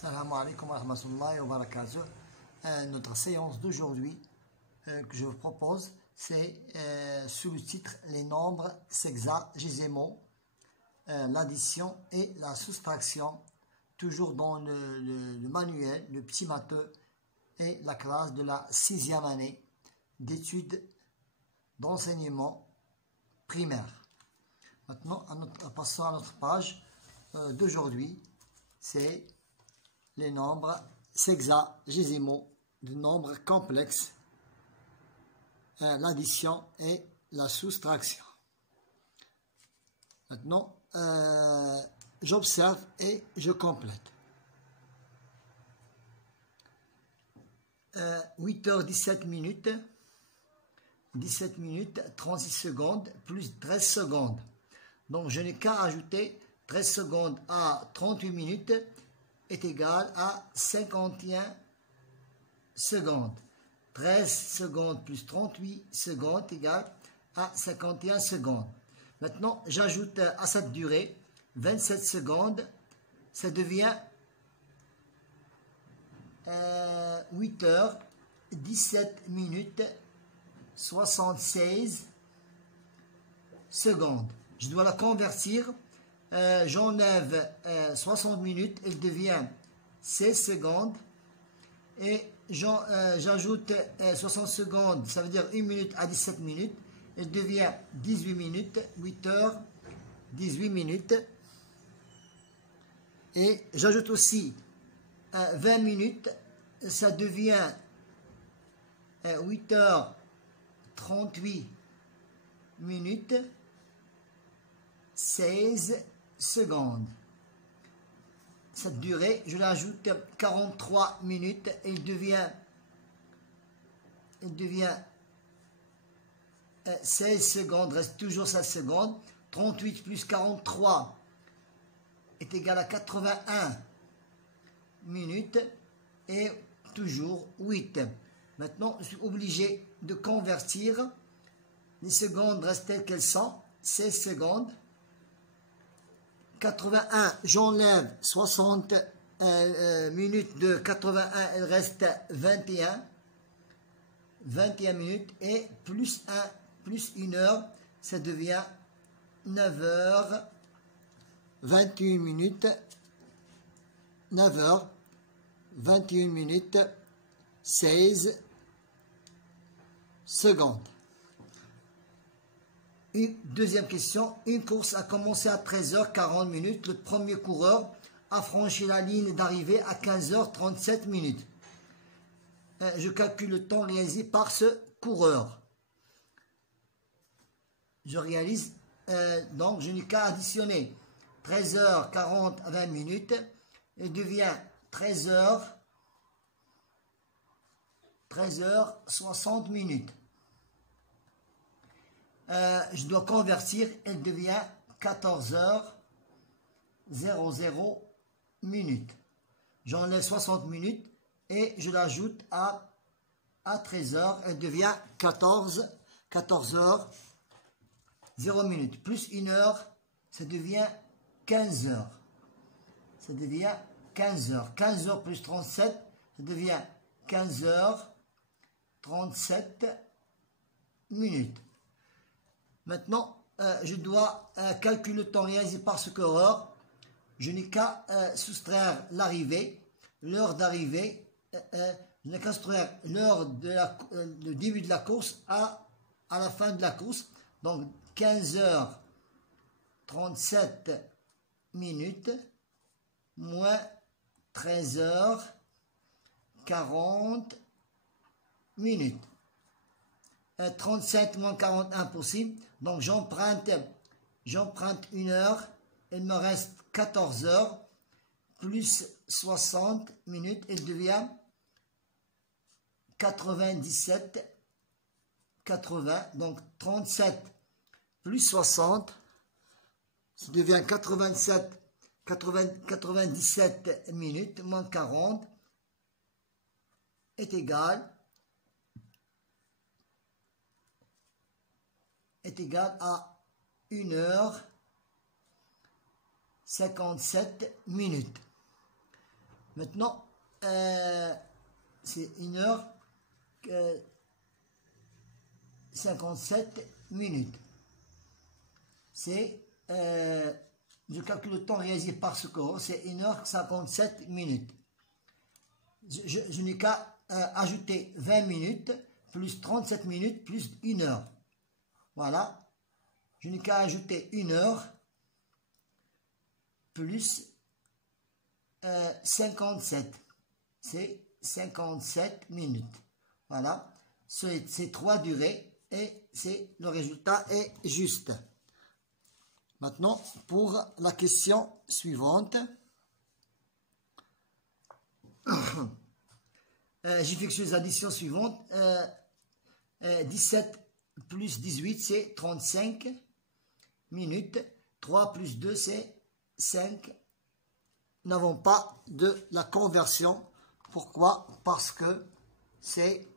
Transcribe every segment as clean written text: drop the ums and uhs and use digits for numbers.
Salam alaikum wa rahmatullahi wa barakatuh. Notre séance d'aujourd'hui que je vous propose, c'est sous le titre Les nombres sexagésimaux, l'addition et la soustraction, toujours dans le manuel, le petit matheux et la classe de la 6e année d'études d'enseignement primaire. Maintenant, passons à notre page d'aujourd'hui, c'est les nombres sexagésimaux de nombres complexes, l'addition et la soustraction. Maintenant, j'observe et je complète. 8h17 minutes, 17 minutes, 36 secondes, plus 13 secondes. Donc, je n'ai qu'à ajouter 13 secondes à 38 minutes est égal à 51 secondes. 13 secondes plus 38 secondes est égal à 51 secondes. Maintenant, j'ajoute à cette durée 27 secondes. Ça devient 8 heures, 17 minutes, 76 secondes. Je dois la convertir. J'enlève 60 minutes, elle devient 16 secondes. Et j'ajoute 60 secondes, ça veut dire 1 minute à 17 minutes. Elle devient 18 minutes, 8 heures, 18 minutes. Et j'ajoute aussi 20 minutes, ça devient 8 heures, 38 minutes, 16 secondes. Cette durée, je l'ajoute 43 minutes et il devient 16 secondes, reste toujours 16 secondes. 38 plus 43 est égal à 81 minutes et toujours 8. Maintenant, je suis obligé de convertir. Les secondes restent telles qu'elles sont, 16 secondes. 81, j'enlève 60 minutes de 81, il reste 21 minutes et plus 1 heure, ça devient 9 heures 21 minutes, 9 heures 21 minutes 16 secondes. Deuxième question, une course a commencé à 13h40 minutes. Le premier coureur a franchi la ligne d'arrivée à 15h37 minutes. Je calcule le temps réalisé par ce coureur. Je réalise, donc je n'ai qu'à additionner 13h40 à 20 minutes. Il devient 13h60 minutes. Je dois convertir, elle devient 14h00 minutes. J'enlève 60 minutes et je l'ajoute à 13h, elle devient 14h00 minutes. Plus 1 heure, ça devient 15 heures. Ça devient 15 heures. 15 heures plus 37, ça devient 15h37 minutes. Maintenant, je dois calculer le temps réalisé par ce coureur. Je n'ai qu'à soustraire l'arrivée, l'heure d'arrivée. Je n'ai qu'à soustraire l'heure de le début de la course à la fin de la course. Donc, 15h37 minutes moins 13h40 minutes. 37 moins 40, impossible. Donc j'emprunte 1 heure. Il me reste 14 heures plus 60 minutes. Il devient 97, 80. Donc 37 plus 60, ça devient 97 minutes moins 40 est égal à 1 heure 57 minutes. Maintenant, c'est 1h57 minutes. C'est, je calcule le temps réalisé par secours, c'est 1h57 minutes. Je n'ai qu'à ajouter 20 minutes, plus 37 minutes, plus 1 heure. Voilà. Je n'ai qu'à ajouter 1 heure, plus 57. C'est 57 minutes. Voilà. C'est 3 durées et le résultat est juste. Maintenant, pour la question suivante. J'effectue les additions suivantes. 17 plus 18, c'est 35 minutes. 3 plus 2, c'est 5. Nous n'avons pas de la conversion. Pourquoi? Parce que c'est...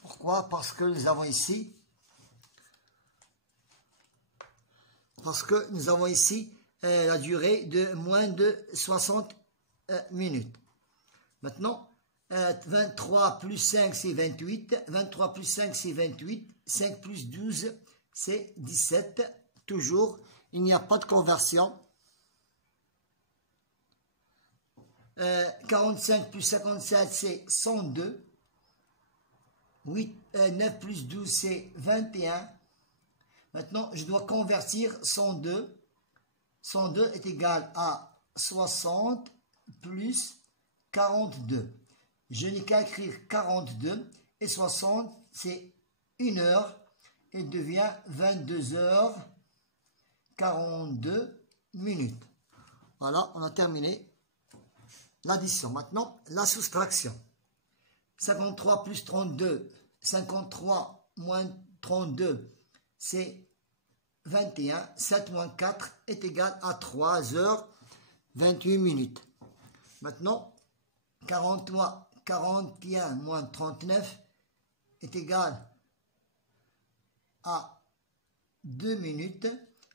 Pourquoi? Parce que nous avons ici... Parce que nous avons ici la durée de moins de 60 minutes. Maintenant, 23 plus 5, c'est 28. 23 plus 5, c'est 28. 5 plus 12, c'est 17. Toujours, il n'y a pas de conversion. 45 plus 57, c'est 102. 9 plus 12, c'est 21. Maintenant, je dois convertir 102. 102 est égal à 60 plus 42. Je n'ai qu'à écrire 42 et 60, c'est 1 heure. Et devient 22 heures 42 minutes. Voilà, on a terminé l'addition. Maintenant, la soustraction. 53 plus 32. 53 moins 32, c'est 21. 7 moins 4 est égal à 3 heures 28 minutes. Maintenant, 41 moins 39 est égal à 2 minutes.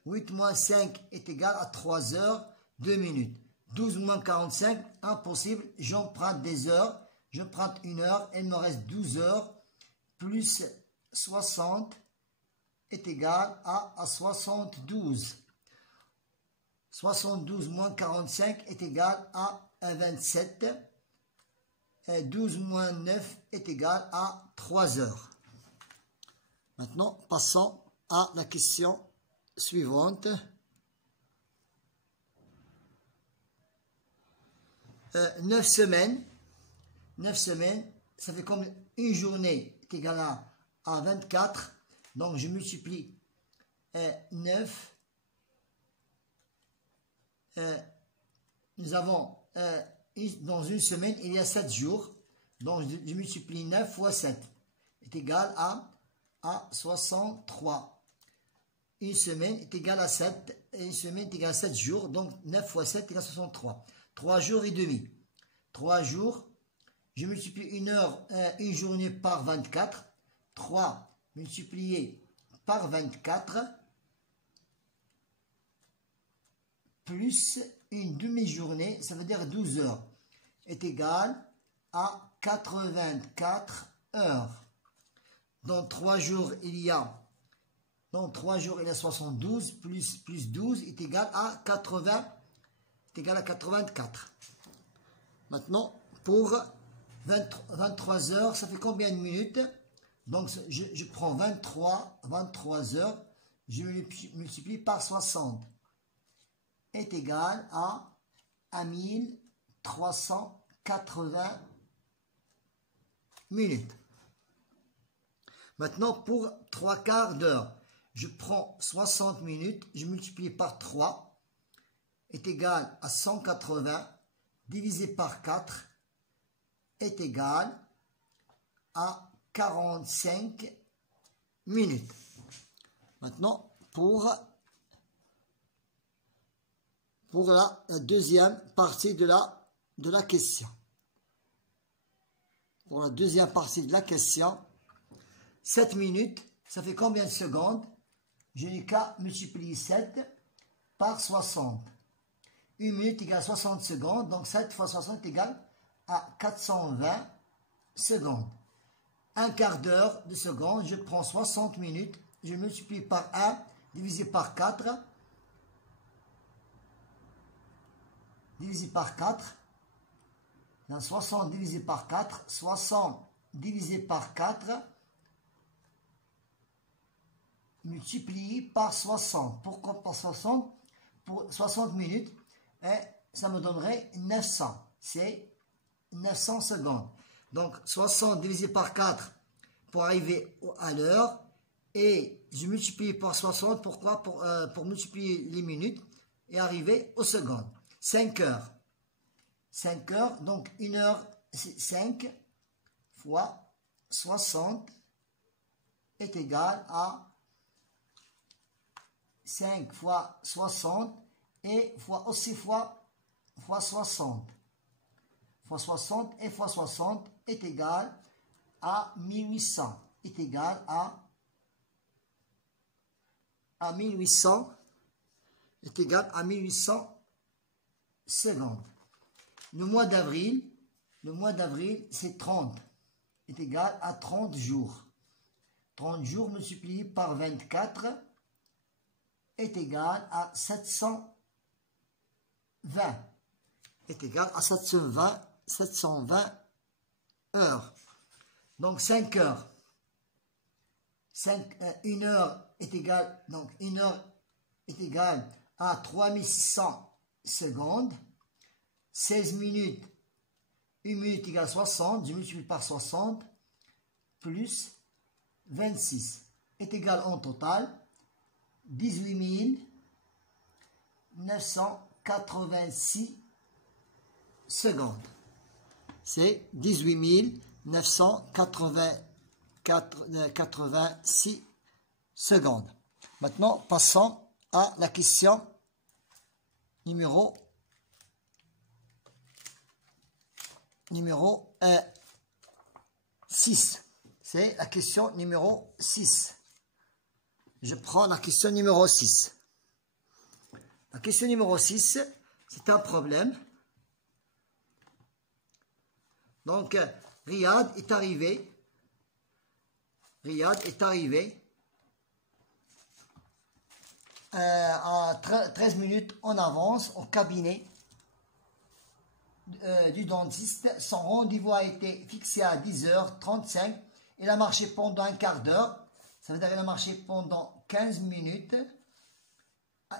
8 moins 5 est égal à 3 heures 2 minutes. 12 moins 45, impossible. J'emprunte des heures. Je prends 1 heure. Il me reste 12 heures. Plus 60 est égal à 72. 72 moins 45 est égal à 27. 12 moins 9 est égal à 3 heures. Maintenant, passons à la question suivante. 9 semaines. 9 semaines, ça fait comme une journée est égale à 24. Donc, je multiplie 9. Nous avons, dans une semaine, il y a 7 jours. Donc, je multiplie 9 fois 7 est égal à 63. Une semaine est égale à 7. Et une semaine est égale à 7 jours. Donc, 9 fois 7 est égal à 63. 3 jours et demi. 3 jours. Je multiplie une heure, une journée par 24. 3 multiplié par 24 plus une demi-journée, ça veut dire 12 heures, est égal à 84 heures. Dans 3 jours, il y a 72 plus 12 est égal à 80, est égal à 84. Maintenant, pour 23 heures, ça fait combien de minutes? Donc, je prends 23 heures, je multiplie par 60, est égal à 1380 minutes. Maintenant, pour 3 quarts d'heure, je prends 60 minutes, je multiplie par 3, est égal à 180, divisé par 4, est égal à 45 minutes. Maintenant, pour la deuxième partie de la question. Pour la deuxième partie de la question, 7 minutes, ça fait combien de secondes? Je n'ai qu'à multiplier 7 par 60. 1 minute égale 60 secondes. Donc 7 fois 60 égale à 420 secondes. Un quart d'heure de seconde, je prends 60 minutes. Je multiplie par 1 divisé par 4. Divisé par 4. Dans 60 divisé par 4. 60 divisé par 4. Multiplié par 60. Pourquoi par 60? Pour 60 minutes. Et ça me donnerait 900. C'est 900 secondes. Donc 60 divisé par 4 pour arriver à l'heure. Et je multiplie par 60. Pourquoi? Pour multiplier les minutes et arriver aux secondes. 5 heures. 5 heures. Donc 1 heure, c'est 5 fois 60 est égal à 5 fois 60 et fois 60. Fois 60 et fois 60 est égal à 1800. Est égal à 1800. Est égal à 1800 secondes. Le mois d'avril, c'est 30. Est égal à 30 jours. 30 jours multiplié par 24 est égal à 720. Est égal à 720 heures. Donc 5 heures. 1 heure est égale, donc 1 heure est égale à 3600 secondes. 16 minutes, 1 minute égale 60, je multiplie par 60, plus 26, est égal en total 18 986 secondes. C'est 18 986 secondes. Maintenant, passons à la question numéro 6. C'est la question numéro 6. Je prends la question numéro 6. La question numéro 6, c'est un problème. Donc, Riyad est arrivé à 13 minutes en avance au cabinet du dentiste. Son rendez-vous a été fixé à 10h35. Il a marché pendant un quart d'heure. Ça veut dire qu'il a marché pendant 15 minutes.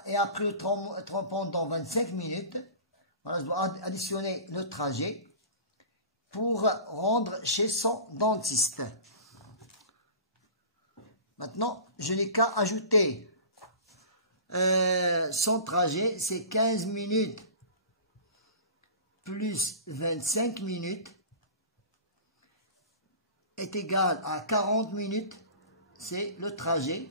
Et après pendant 25 minutes. Voilà, je dois additionner le trajet pour rendre chez son dentiste. Maintenant, je n'ai qu'à ajouter son trajet. C'est 15 minutes plus 25 minutes est égal à 40 minutes, c'est le trajet.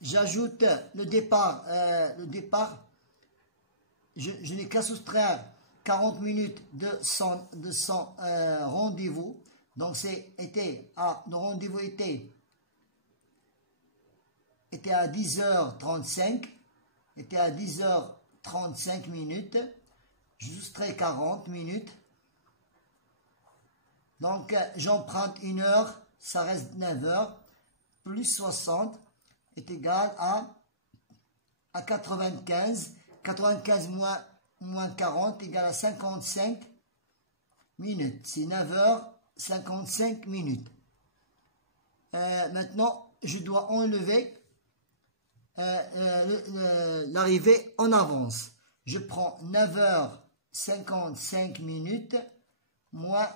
J'ajoute le départ, je n'ai qu'à soustraire 40 minutes de son rendez-vous. Donc le rendez-vous était à 10h35. Était à 10h35 minutes. Je soustrais 40 minutes. Donc, j'emprunte 1 heure, ça reste 9 heures, plus 60 est égal à 95. 95 moins 40 égale à 55 minutes. C'est 9 heures, 55 minutes. Maintenant, je dois enlever l'arrivée en avance. Je prends 9h55 minutes moins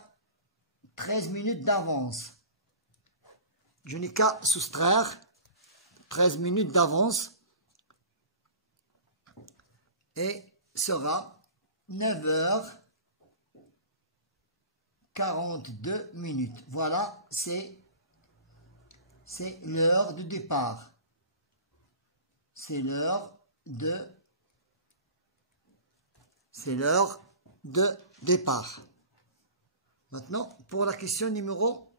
13 minutes d'avance. Je n'ai qu'à soustraire 13 minutes d'avance et sera 9h42 minutes. Voilà, c'est l'heure de départ. C'est l'heure de départ. Maintenant, pour la question numéro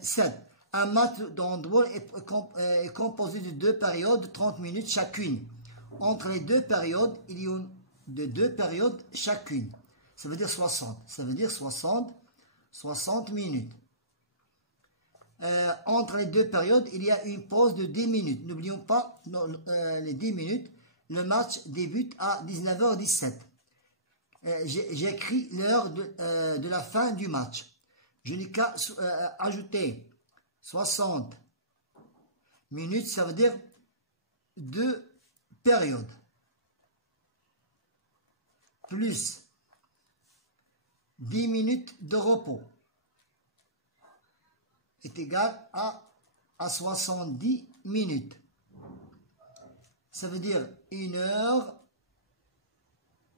7. Un match de handball est composé de 2 périodes de 30 minutes chacune. Entre les 2 périodes, il y a de 2 périodes chacune. Ça veut dire 60. Ça veut dire 60 minutes. Entre les 2 périodes, il y a une pause de 10 minutes. N'oublions pas les 10 minutes. Le match débute à 19h17. J'ai écrit l'heure de la fin du match. Je n'ai qu'à ajouter 60 minutes, ça veut dire 2 périodes. Plus 10 minutes de repos est égal à 70 minutes. Ça veut dire 1 heure,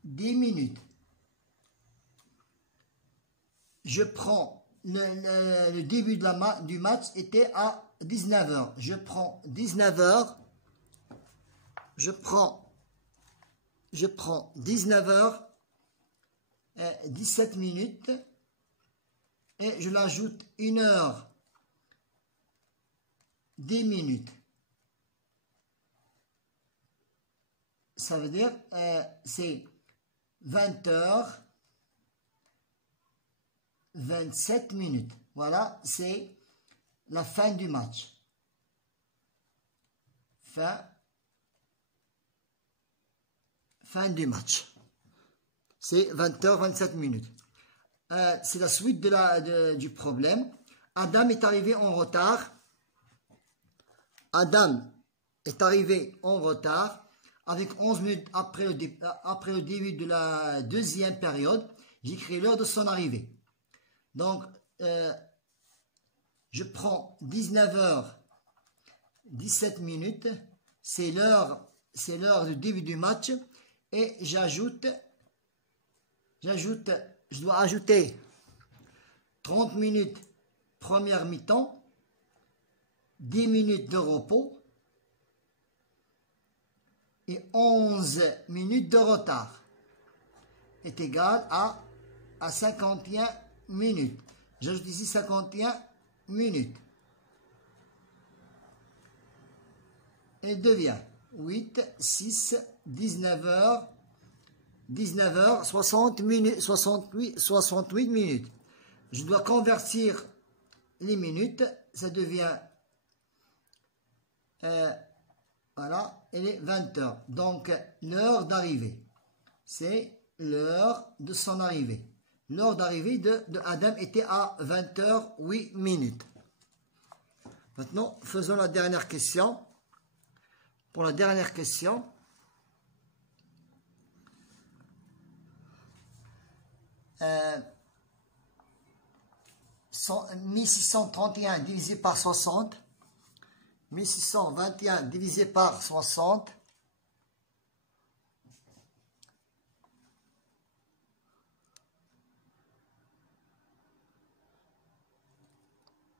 10 minutes. Je prends le début du match était à 19h. Je prends 19h. Je prends 19h 17 minutes et je l'ajoute 1 heure 10 minutes. Ça veut dire c'est 20h 27 minutes. Voilà, c'est la fin du match. Fin du match. C'est 20h 27 minutes. C'est la suite du problème. Adam est arrivé en retard. Adam est arrivé en retard avec 11 minutes après le début de la deuxième période. J'écris l'heure de son arrivée. Donc, je prends 19h 17 minutes. C'est l'heure du début du match. Et je dois ajouter 30 minutes première mi-temps, 10 minutes de repos et 11 minutes de retard est égal à 51 minutes. J'ajoute ici 51 minutes et devient 8, 6, 19h, 60 minutes, 68 minutes. Je dois convertir les minutes, ça devient, voilà, elle est 20h. Donc, l'heure d'arrivée, c'est l'heure de son arrivée. L'heure d'arrivée de Adam était à 20h, 8 minutes. Maintenant, faisons la dernière question. Pour la dernière question, 1631 divisé par 60, 1621 divisé par 60,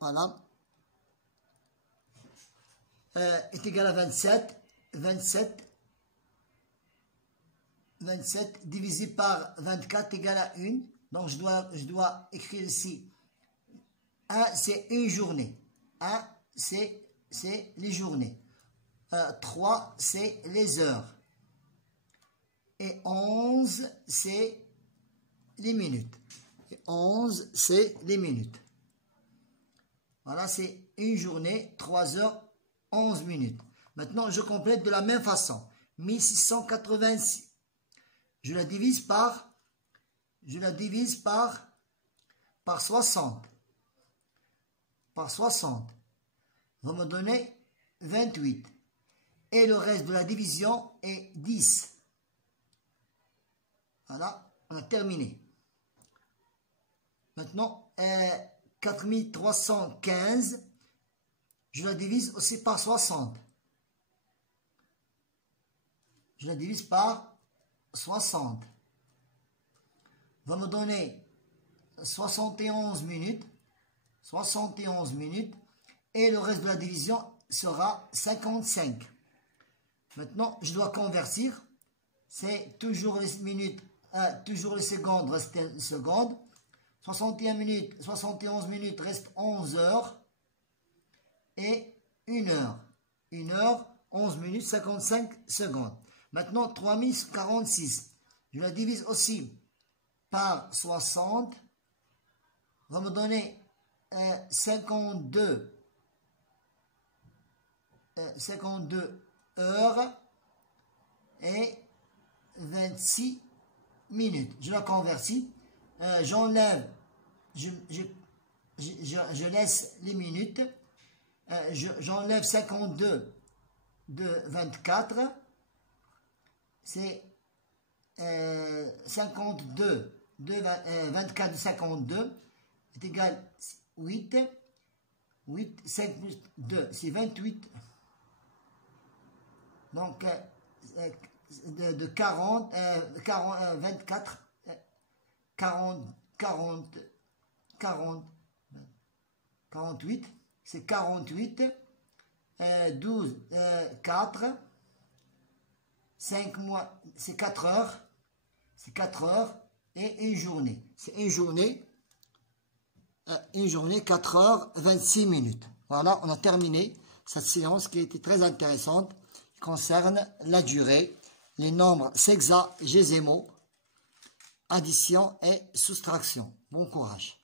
voilà, est égal à 27. 27 divisé par 24 égale à 1. Donc, je dois écrire ici 1, c'est une journée. 1, c'est les journées. 3, c'est les heures. Et 11, c'est les minutes. Et 11, c'est les minutes. Voilà, c'est une journée, 3 heures, 11 minutes. Maintenant, je complète de la même façon. 1686. Je la divise par 60. Par 60. Va me donner 28. Et le reste de la division est 10. Voilà, on a terminé. Maintenant, 4315, je la divise aussi par 60. Je la divise par 60. Va me donner 71 minutes. 71 minutes. Et le reste de la division sera 55. Maintenant, je dois convertir. C'est toujours les minutes, toujours les secondes restent une seconde. 61 minutes, 71 minutes reste 11 heures. et 1 heure. 1 heure, 11 minutes, 55 secondes. Maintenant, 3046. Je la divise aussi par 60. Ça va me donner 52 heures et 26 minutes. Je la convertis. J'enlève, je laisse les minutes. J'enlève 52 de 24. C'est 52 de 24 de 52 est égal 8. 8, 5 plus 2, c'est 28. Donc, de 40, 24, 48, c'est 48, 12, 4, 5 mois, c'est 4 heures, et une journée. C'est une journée, 4 heures, 26 minutes. Voilà, on a terminé cette séance qui était très intéressante, qui concerne la durée, les nombres sexagésimaux, addition et soustraction. Bon courage.